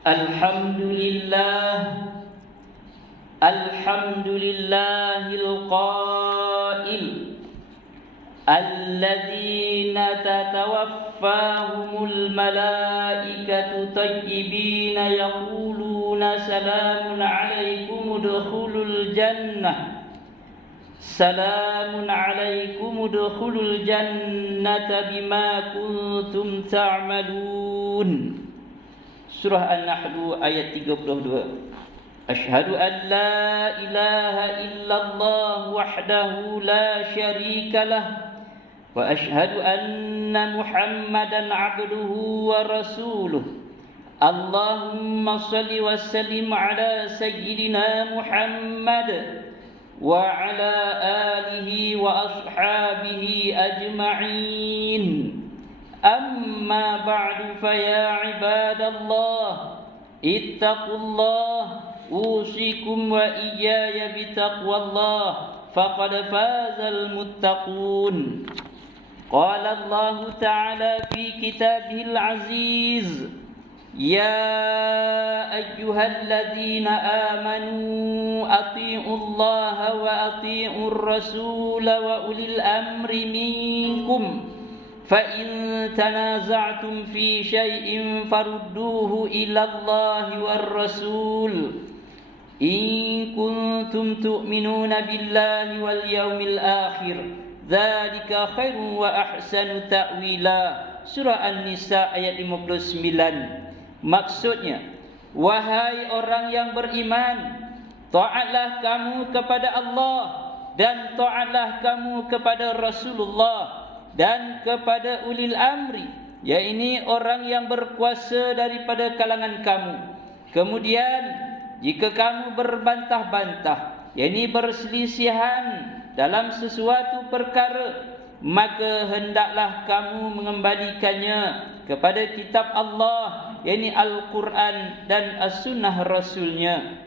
Alhamdulillahil qail alladzina tatawaffahumul malaikatu tayyibina yaquluna salamun alaikum udkhulul jannah bima kuntum ta'malun. Surah An-Nahl ayat 32. Asyhadu an la ilaha illallah wahdahu la syarika lah wa asyhadu anna Muhammadan abduhu wa rasuluh. Allahumma salli wa sallim ala sayyidina Muhammad wa ala alihi wa ashabihi ajma'in. Amma ba'du fa ya ibadallah ittaqullah usikum wa iyaya bitaqwallah faqad fazal muttaqun. Qala Allah Ta'ala fi kitabihil aziz, ya ayyuhalladzina amanu ati'ullaha wa ati'ur rasula wa ulil amri minkum فَإِن تَنَازَعْتُمْ فِي شَيْءٍ فَرُدُّوهُ إِلَى اللَّهِ وَالرَّسُولِ إِن كُنتُمْ تُؤْمِنُونَ بِاللَّهِ وَالْيَوْمِ الْآخِرِ ذَلِكَ خَيْرٌ وَأَحْسَنُ تَأْوِيلًا. Surah An-Nisa ayat 59. Maksudnya, wahai orang yang beriman, taatlah kamu kepada Allah dan taatlah kamu kepada Rasulullah dan kepada ulil amri, yaitu orang yang berkuasa daripada kalangan kamu. Kemudian jika kamu berbantah-bantah, yaitu berselisihan dalam sesuatu perkara, maka hendaklah kamu mengembalikannya kepada kitab Allah, yaitu Al-Quran dan As-Sunnah Rasulnya.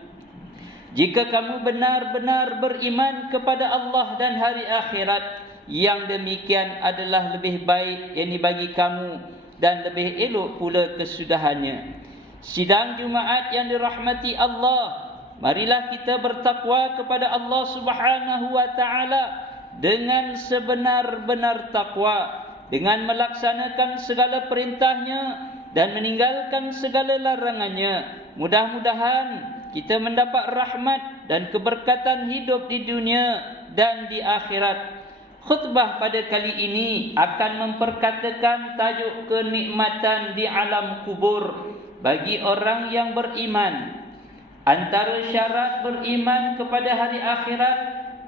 Jika kamu benar-benar beriman kepada Allah dan hari akhirat, yang demikian adalah lebih baik yakni bagi kamu dan lebih elok pula kesudahannya. Sidang Jumaat yang dirahmati Allah, marilah kita bertakwa kepada Allah Subhanahu wa taala dengan sebenar-benar takwa, dengan melaksanakan segala perintahnya dan meninggalkan segala larangannya. Mudah-mudahan kita mendapat rahmat dan keberkatan hidup di dunia dan di akhirat. Khutbah pada kali ini akan memperkatakan tajuk kenikmatan di alam kubur bagi orang yang beriman. Antara syarat beriman kepada hari akhirat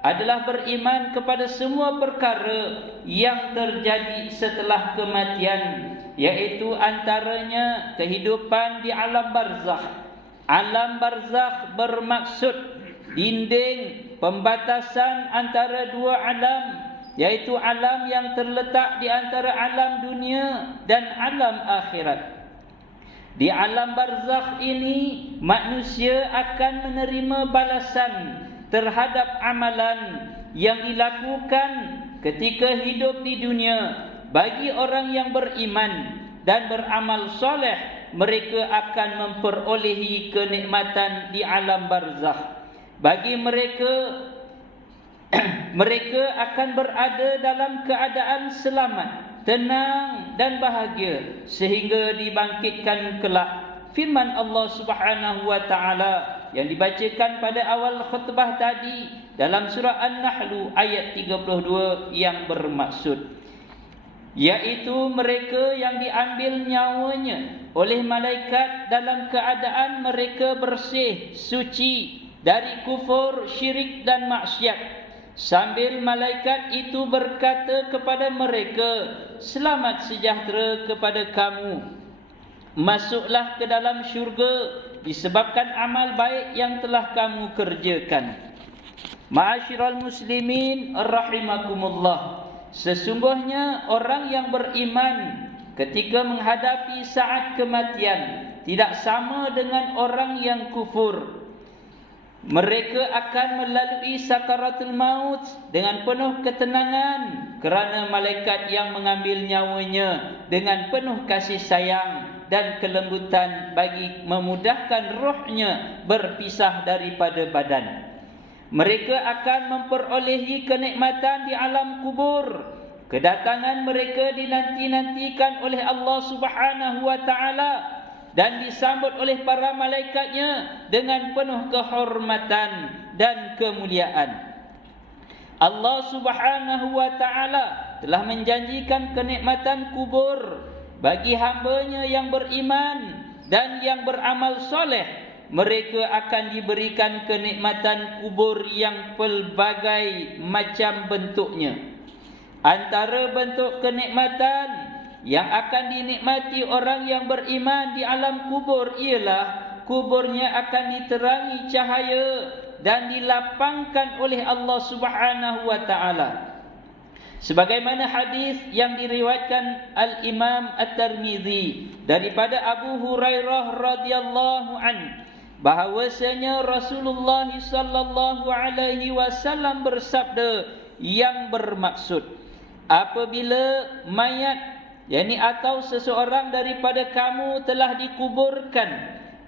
adalah beriman kepada semua perkara yang terjadi setelah kematian, yaitu antaranya kehidupan di alam barzakh. Alam barzakh bermaksud dinding pembatasan antara dua alam, yaitu alam yang terletak di antara alam dunia dan alam akhirat. Di alam barzakh ini, manusia akan menerima balasan terhadap amalan yang dilakukan ketika hidup di dunia. Bagi orang yang beriman dan beramal soleh, mereka akan memperolehi kenikmatan di alam barzakh. Bagi mereka akan berada dalam keadaan selamat, tenang dan bahagia sehingga dibangkitkan kelak. Firman Allah Subhanahu wa taala yang dibacakan pada awal khutbah tadi dalam surah An-Nahl ayat 32 yang bermaksud, yaitu mereka yang diambil nyawanya oleh malaikat dalam keadaan mereka bersih, suci dari kufur, syirik dan maksiat, sambil malaikat itu berkata kepada mereka, selamat sejahtera kepada kamu, masuklah ke dalam syurga disebabkan amal baik yang telah kamu kerjakan. Ma'asyiral muslimin rahimakumullah, sesungguhnya orang yang beriman ketika menghadapi saat kematian tidak sama dengan orang yang kufur. Mereka akan melalui sakaratul maut dengan penuh ketenangan kerana malaikat yang mengambil nyawanya dengan penuh kasih sayang dan kelembutan bagi memudahkan rohnya berpisah daripada badan. Mereka akan memperolehi kenikmatan di alam kubur. Kedatangan mereka dinanti-nantikan oleh Allah Subhanahu wa taala dan disambut oleh para malaikatnya dengan penuh kehormatan dan kemuliaan. Allah Subhanahu wa taala telah menjanjikan kenikmatan kubur bagi hamba-Nya yang beriman dan yang beramal soleh. Mereka akan diberikan kenikmatan kubur yang pelbagai macam bentuknya. Antara bentuk kenikmatan yang akan dinikmati orang yang beriman di alam kubur ialah kuburnya akan diterangi cahaya dan dilapangkan oleh Allah Subhanahu wa taala. Sebagaimana hadis yang diriwayatkan Al-Imam At-Tirmizi daripada Abu Hurairah radhiyallahu anhu, bahawasanya Rasulullah sallallahu alaihi wasallam bersabda yang bermaksud, apabila mayat atau seseorang daripada kamu telah dikuburkan,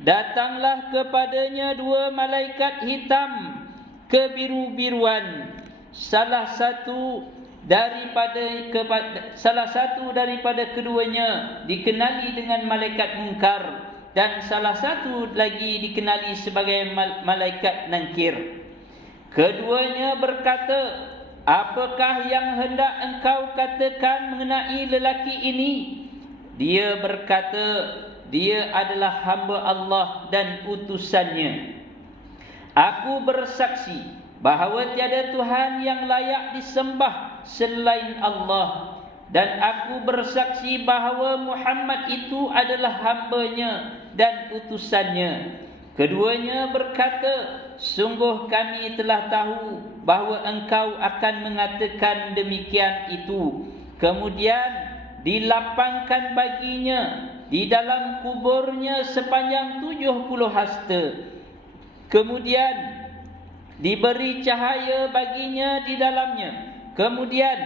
datanglah kepadanya dua malaikat hitam kebiru-biruan, salah satu daripada keduanya dikenali dengan malaikat munkar dan salah satu lagi dikenali sebagai malaikat nangkir. Keduanya berkata, apakah yang hendak engkau katakan mengenai lelaki ini? Dia berkata, dia adalah hamba Allah dan utusannya. Aku bersaksi bahawa tiada Tuhan yang layak disembah selain Allah, dan aku bersaksi bahawa Muhammad itu adalah hamba-Nya dan utusannya. Keduanya berkata, sungguh kami telah tahu bahawa engkau akan mengatakan demikian itu. Kemudian dilapangkan baginya di dalam kuburnya sepanjang 70 hasta. Kemudian diberi cahaya baginya di dalamnya. Kemudian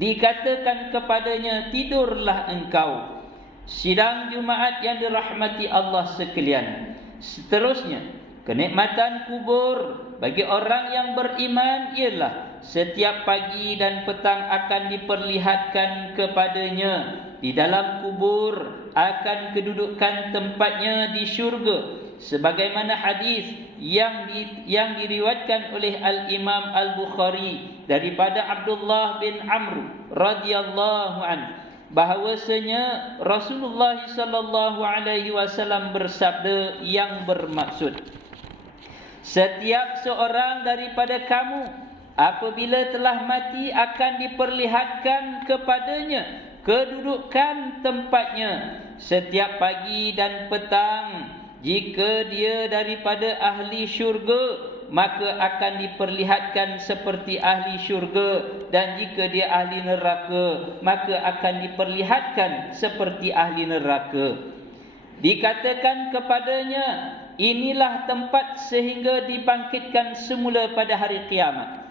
dikatakan kepadanya, tidurlah engkau. Sidang Jumaat yang dirahmati Allah sekalian. Seterusnya, kenikmatan kubur bagi orang yang beriman ialah setiap pagi dan petang akan diperlihatkan kepadanya di dalam kubur akan kedudukan tempatnya di syurga, sebagaimana hadis yang diriwayatkan oleh Al-Imam Al-Bukhari daripada Abdullah bin Amr radhiyallahu anhu, bahawasanya Rasulullah sallallahu alaihi wasallam bersabda yang bermaksud, setiap seorang daripada kamu apabila telah mati akan diperlihatkan kepadanya kedudukan tempatnya setiap pagi dan petang. Jika dia daripada ahli syurga, maka akan diperlihatkan seperti ahli syurga, dan jika dia ahli neraka, maka akan diperlihatkan seperti ahli neraka. Dikatakan kepadanya, inilah tempat sehingga dibangkitkan semula pada hari kiamat.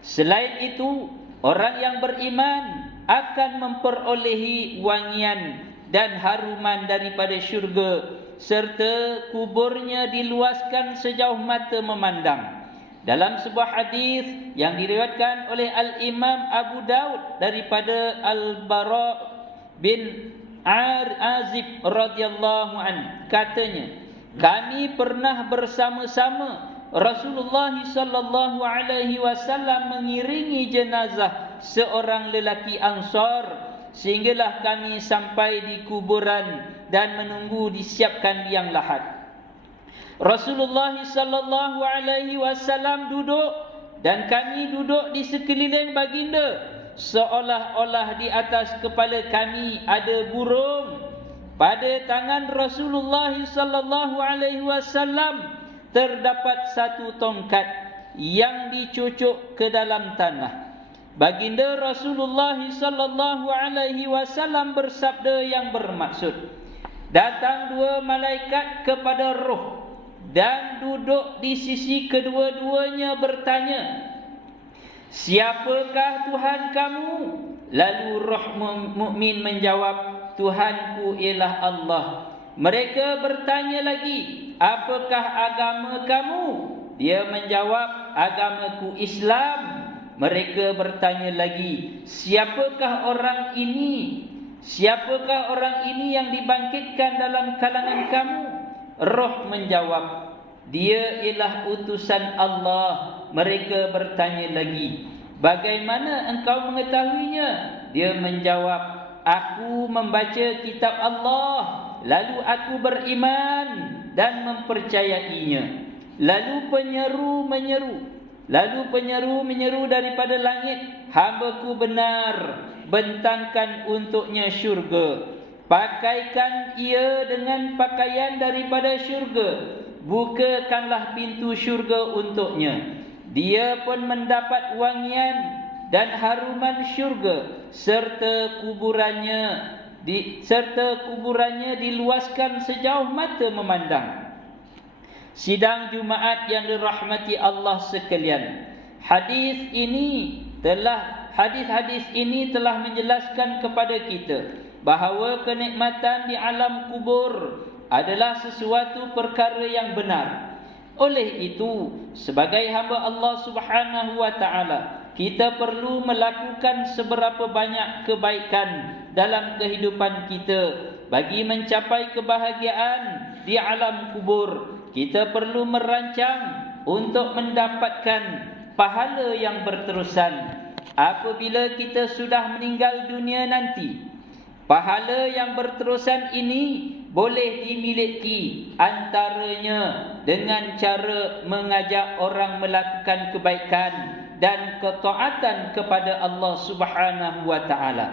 Selain itu, orang yang beriman akan memperolehi wangian dan haruman daripada syurga, serta kuburnya diluaskan sejauh mata memandang. Dalam sebuah hadis yang diriwayatkan oleh Al-Imam Abu Daud daripada Al-Bara bin Azib radhiyallahu anhu, katanya, kami pernah bersama-sama Rasulullah sallallahu alaihi wasallam mengiringi jenazah seorang lelaki Ansar, sehinggalah kami sampai di kuburan dan menunggu disiapkan liang lahat. Rasulullah sallallahu alaihi wasallam duduk dan kami duduk di sekeliling baginda, seolah-olah di atas kepala kami ada burung. Pada tangan Rasulullah sallallahu alaihi wasallam terdapat satu tongkat yang dicucuk ke dalam tanah. Baginda Rasulullah sallallahu alaihi wasallam bersabda yang bermaksud, datang dua malaikat kepada roh dan duduk di sisi kedua-duanya bertanya, Siapakah Tuhan kamu? Lalu roh mukmin menjawab, Tuhanku ialah Allah. Mereka bertanya lagi, apakah agama kamu? Dia menjawab, agamaku Islam. Mereka bertanya lagi, siapakah orang ini? Siapakah orang ini yang dibangkitkan dalam kalangan kamu? Roh menjawab, dia ialah utusan Allah. Mereka bertanya lagi, bagaimana engkau mengetahuinya? Dia menjawab, aku membaca kitab Allah, lalu aku beriman dan mempercayainya. Lalu penyeru menyeru daripada langit, hamba-Ku benar, bentangkan untuknya syurga. Pakaikan ia dengan pakaian daripada syurga, bukakanlah pintu syurga untuknya. Dia pun mendapat wangian dan haruman syurga, serta kuburannya diluaskan sejauh mata memandang. Sidang Jumaat yang dirahmati Allah sekalian, hadis ini telah menjelaskan kepada kita bahawa kenikmatan di alam kubur adalah sesuatu perkara yang benar. Oleh itu, sebagai hamba Allah Subhanahu wa taala, kita perlu melakukan seberapa banyak kebaikan dalam kehidupan kita bagi mencapai kebahagiaan di alam kubur. Kita perlu merancang untuk mendapatkan pahala yang berterusan apabila kita sudah meninggal dunia nanti. Pahala yang berterusan ini boleh dimiliki antaranya dengan cara mengajak orang melakukan kebaikan dan ketaatan kepada Allah Subhanahu wa taala.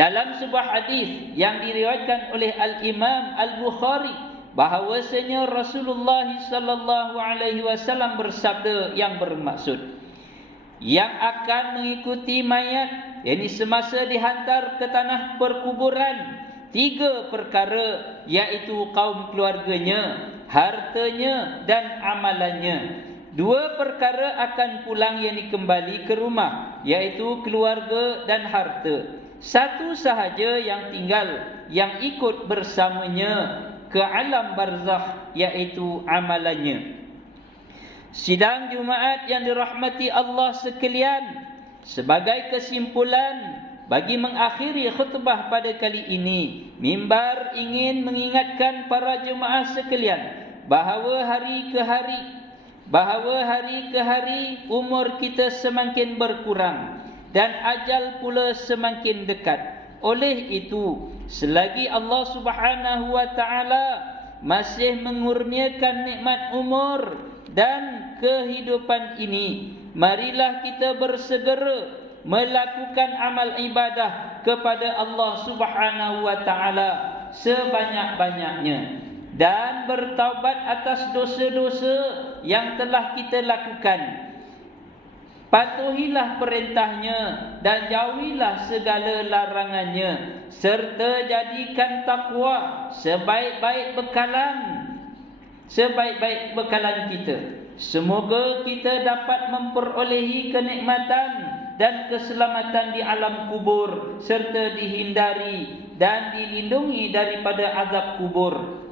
Dalam sebuah hadis yang diriwayatkan oleh Al-Imam Al-Bukhari, bahawasanya Rasulullah sallallahu alaihi wasallam bersabda yang bermaksud, yang akan mengikuti mayat, yakni semasa dihantar ke tanah perkuburan, 3 perkara, iaitu kaum keluarganya, hartanya dan amalannya. 2 perkara akan pulang, yakni kembali ke rumah, iaitu keluarga dan harta. 1 sahaja yang tinggal, yang ikut bersamanya ke alam barzakh, iaitu amalannya. Sidang Jumaat yang dirahmati Allah sekalian, sebagai kesimpulan bagi mengakhiri khutbah pada kali ini, mimbar ingin mengingatkan para jemaah sekalian bahawa hari ke hari umur kita semakin berkurang dan ajal pula semakin dekat. Oleh itu, selagi Allah Subhanahu wa taala masih mengurniakan nikmat umur dan kehidupan ini, marilah kita bersegera melakukan amal ibadah kepada Allah Subhanahu wa taala sebanyak-banyaknya dan bertaubat atas dosa-dosa yang telah kita lakukan. Patuhilah perintahnya dan jauhilah segala larangannya, serta jadikan takwa sebaik-baik bekalan kita. Semoga kita dapat memperolehi kenikmatan dan keselamatan di alam kubur, serta dihindari dan dilindungi daripada azab kubur.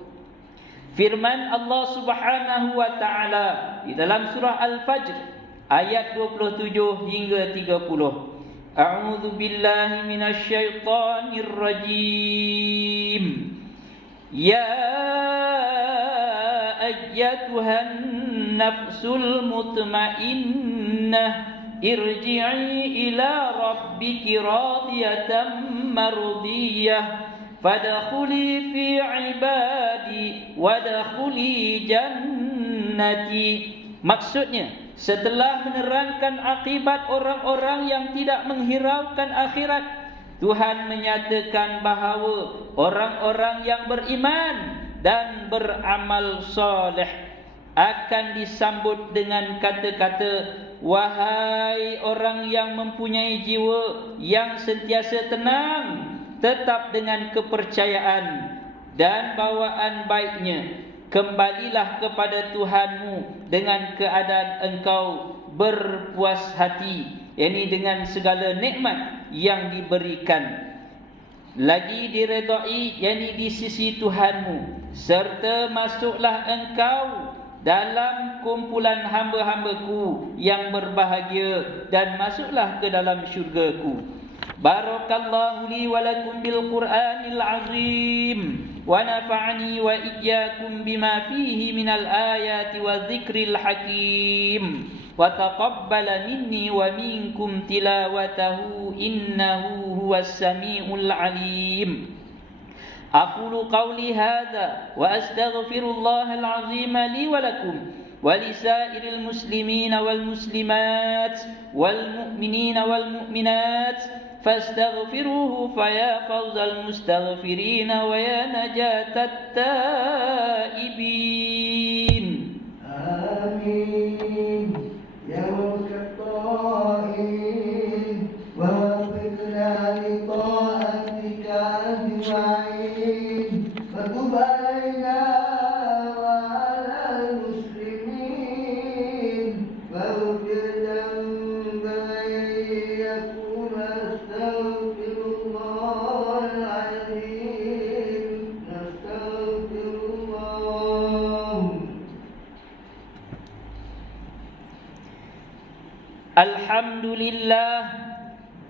Firman Allah Subhanahu wa taala di dalam surah Al-Fajr ayat 27 hingga 30. A'udzu billahi minasyaitonir rajim. Ya ayyatuhan nafsul mutmainnah, irji'i ila rabbiki radiyatan mardiyah, fadkhuli fi ibadi wadkhuli jannati. Maksudnya, setelah menerangkan akibat orang-orang yang tidak menghiraukan akhirat, Tuhan menyatakan bahawa orang-orang yang beriman dan beramal soleh akan disambut dengan kata-kata, wahai orang yang mempunyai jiwa yang sentiasa tenang, tetap dengan kepercayaan dan bawaan baiknya, kembalilah kepada Tuhanmu dengan keadaan engkau berpuas hati, yakni dengan segala nikmat yang diberikan. Lagi diredai, yakni di sisi Tuhanmu, serta masuklah engkau dalam kumpulan hamba-hambaku yang berbahagia, dan masuklah ke dalam syurgaku. Barakallahu li wa lakum bil Qur'anil azim, wa nafa'ani wa iyyakum bima fihi minal ayati wa dzikril hakim, wa taqabbala minni wa minkum tilawatahu innahu huwas samiul alim. أقول قولي هذا وأستغفر الله العظيم لي ولكم ولسائر المسلمين والمسلمات والمؤمنين والمؤمنات فاستغفروه فيا فوز المستغفرين ويا نجاة التائبين. آمين يا ملك الطائعين ووفقنا لطاعتك أجمعين وتب علينا وعلى المسلمين واغفر ذنبي يكون أستغفر الله العظيم أستغفر الله. Alhamdulillah,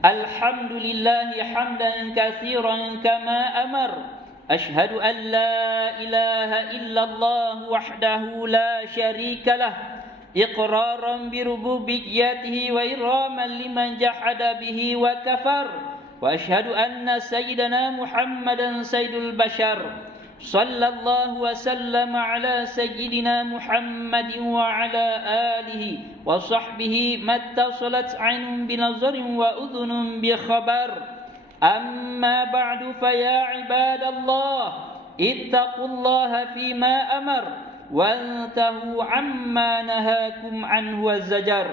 alhamdulillah hamdan katsiran kama amar. Ashhadu an la ilaha illallah wahdahu la syarika lah, iqraran bi rububiyyatihi wa iraman liman jahada bihi wa kafar. Wa ashhadu anna sayyidana Muhammadan sayyidul bashar. Sallallahu wa sallam ala sayyidina Muhammadin wa ala alihi wa sahbihi mattasalat ainun binazarin wa udhunun bi khabar. Amma ba'du fa ya ibadallah ittaqullaha fima amar wantahu amma nahakum anhu wazzajar.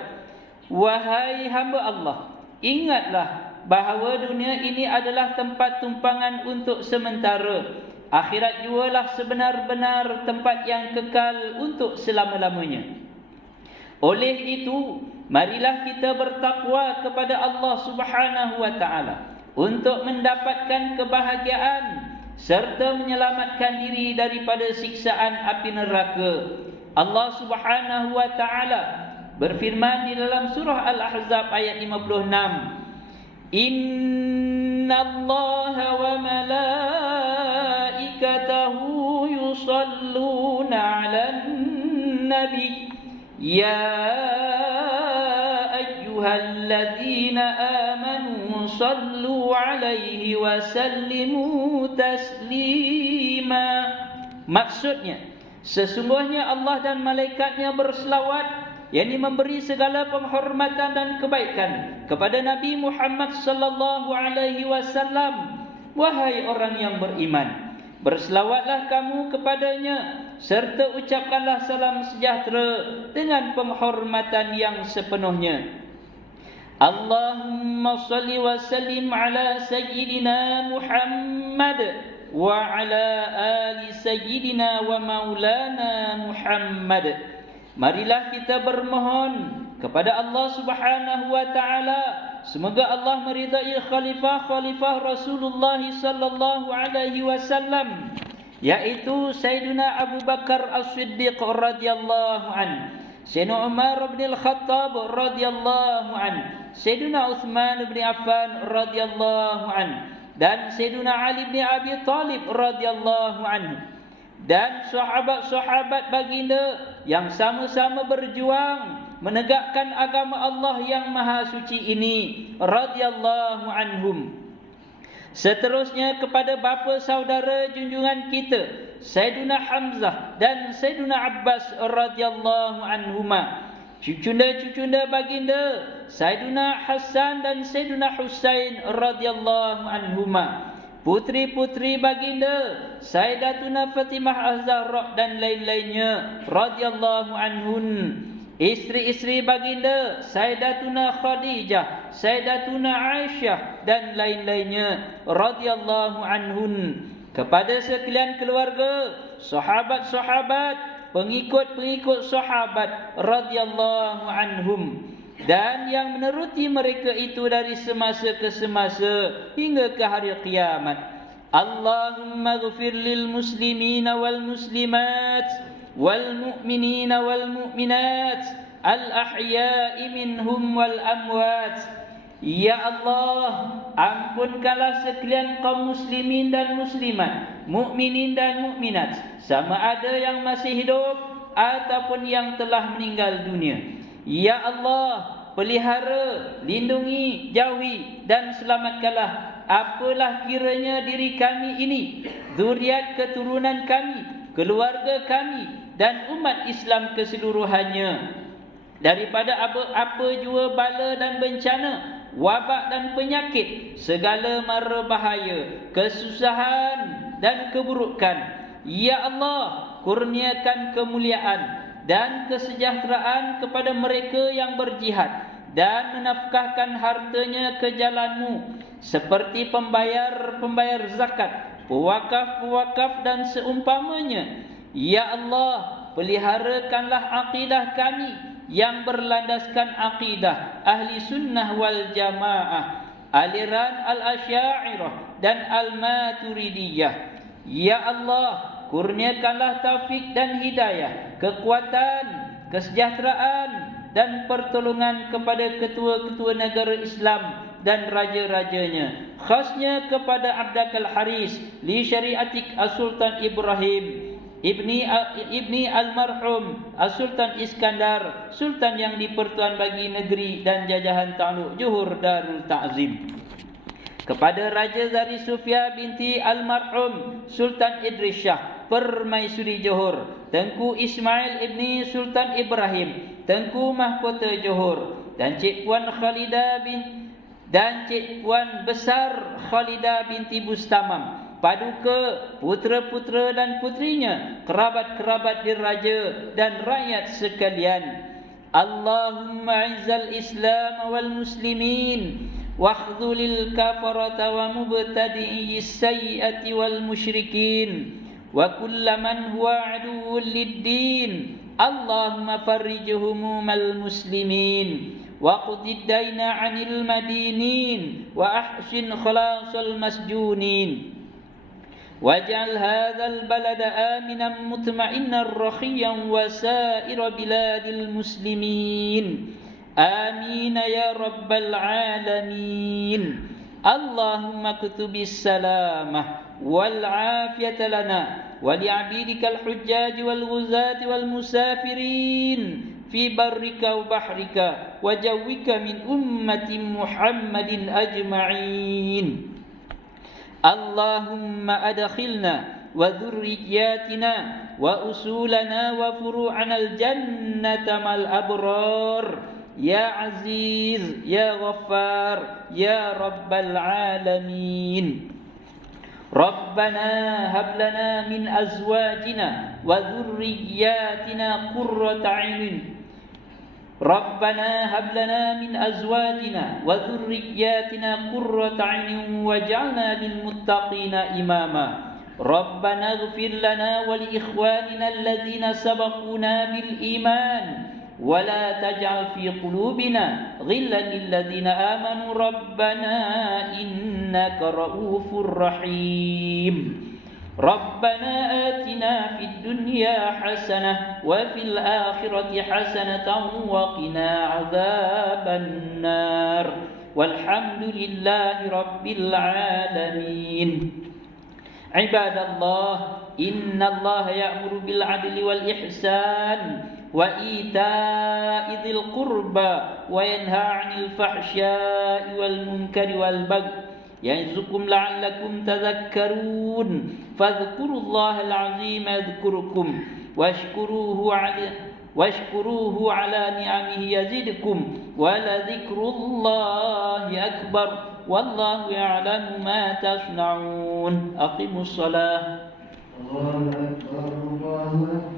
Wahai hamba Allah, ingatlah bahawa dunia ini adalah tempat tumpangan untuk sementara. Akhirat jualah sebenar-benar tempat yang kekal untuk selama-lamanya. Oleh itu, marilah kita bertakwa kepada Allah Subhanahu wa taala untuk mendapatkan kebahagiaan serta menyelamatkan diri daripada siksaan api neraka. Allah Subhanahu wa taala berfirman di dalam surah Al-Ahzab ayat 56, Innallaha wa malaikatahu yusalluna 'alan nabi ya ayyuhalladzina amanu sallu 'alaihi wa sallimu taslima. Maksudnya, sesungguhnya Allah dan malaikatnya berselawat, yakni memberi segala penghormatan dan kebaikan kepada Nabi Muhammad sallallahu alaihi wasallam. Wahai orang yang beriman, berselawatlah kamu kepadanya serta ucapkanlah salam sejahtera dengan penghormatan yang sepenuhnya. Allahumma salli wa sallim ala sayyidina Muhammad wa ala ali sayyidina wa maulana Muhammad. Marilah kita bermohon kepada Allah Subhanahu wa taala, semoga Allah meridai khalifah-khalifah Rasulullah sallallahu alaihi wasallam, yaitu Sayyidina Abu Bakar As-Siddiq radhiyallahu an, Sayyidina Umar bin Al-Khattab radhiyallahu an, Sayyidina Uthman bin Affan radhiyallahu an, dan Sayyidina Ali bin Abi Talib radhiyallahu anhu, dan sahabat-sahabat baginda yang sama-sama berjuang menegakkan agama Allah yang maha suci ini radhiyallahu anhum. Seterusnya kepada bapa saudara junjungan kita Sayyidina Hamzah dan Sayyidina Abbas radhiyallahu anhuma, cucunda-cucunda baginda Sayyidina Hasan dan Sayyidina Husain radhiyallahu anhuma, putri-putri baginda Sayyidatuna Fatimah Az-Zahra dan lain-lainnya radhiyallahu anhun, isteri-isteri baginda Sayyidatuna Khadijah, Sayyidatuna Aisyah dan lain-lainnya radhiyallahu anhun, kepada sekalian keluarga, sahabat-sahabat, pengikut-pengikut sahabat radhiyallahu anhum, dan yang meneruti mereka itu dari semasa ke semasa hingga ke hari kiamat. Allahumma ighfir lil muslimina wal muslimat wal mu'minina wal mu'minat al ahya'i minhum wal amwat. Ya Allah, ampunkanlah sekalian kaum muslimin dan muslimat, mukminin dan mukminat, sama ada yang masih hidup ataupun yang telah meninggal dunia. Ya Allah, pelihara, lindungi, jauhi dan selamatkanlah apalah kiranya diri kami ini, zuriat keturunan kami, keluarga kami dan umat Islam keseluruhannya daripada apa jua bala dan bencana, wabak dan penyakit, segala mara bahaya, kesusahan dan keburukan. Ya Allah, kurniakan kemuliaan dan kesejahteraan kepada mereka yang berjihad dan menafkahkan hartanya ke jalan-Mu, seperti pembayar zakat, pewakaf dan seumpamanya. Ya Allah, peliharakanlah akidah kami yang berlandaskan akidah ahli sunnah wal jamaah, aliran al-asy'ariyah dan al-maturidiyah. Ya Allah, kurniakanlah taufik dan hidayah, kekuatan, kesejahteraan dan pertolongan kepada ketua-ketua negara Islam dan raja-rajanya, khasnya kepada Abdul Haris li syariatik As-Sultan Ibrahim Ibni Almarhum As-Sultan Iskandar, Sultan yang dipertuan bagi negeri dan jajahan Ta'alluq Johor Darul Ta'zim, kepada Raja Zari Sufia binti Almarhum Sultan Idris Shah Permaisuri Johor, Tengku Ismail Ibni Sultan Ibrahim Tengku Mahkota Johor, dan Cik Puan Besar Khalidah binti Bustamam, Paduka, putera-putera dan putrinya, kerabat-kerabat diraja dan rakyat sekalian. Allahumma izzal Islam wal muslimin wakhdhulil kafarata wa mubtadi'is sayyiati wal musyrikin wa kullaman huwa aduwwul lid-din. Allahumma farrij humumal muslimin wa qudid daina 'anil madinin wa ahsin khalasal masjunin. Waj'al hadzal balada aminan mutma'innan rakhiyan wa sa'ira biladil muslimin. Amin ya rabbal alamin. Allahumma kutubis salamah wal afiyata lana wa li'abidikal hujjaj wal ghuzati wal musafirin fi barrika wa bahrika wa jawwika min ummati Muhammadin ajma'in. Allahumma adkhilna wa dhurriyyatina wa usulana wa furu'ana al-jannata mal abrar. Ya Aziz, Ya Ghaffar, Ya Rabbal Alamin. Rabbana hab lana min azwajina wa dhurriyyatina qurrata 'ayun. Rabbana hab lana min azwajina wa dhurriyyatina qurrata 'ayun waj'alna lil muttaqina imama. Rabbana ighfir lana wa li ikhwanina alladhina sabaquna bil iman wa la taj'al fi qulubina ghillan lil ladzina amanu rabbana innaka ra'ufur rahim. Rabbana atina fid dunya hasanah wa fil akhirati hasanatan wa qina adzaban nar. Walhamdulillahi rabbil alamin. Ibadallah, innallaha ya'muru bil 'adli wal ihsan wa ita'i dzil qurba wa yanha 'anil fahsya'i wal munkari wal baghi ya'izukum la'allakum tadhakkarun. Fadhkurullaha al-'azima yadhkurukum washkuruhu 'ala ni'amihi yazidkum wa la dzikrullahi akbar wallahu ya'lamu ma tasna'un. Aqimus shalah. Allahu akbar.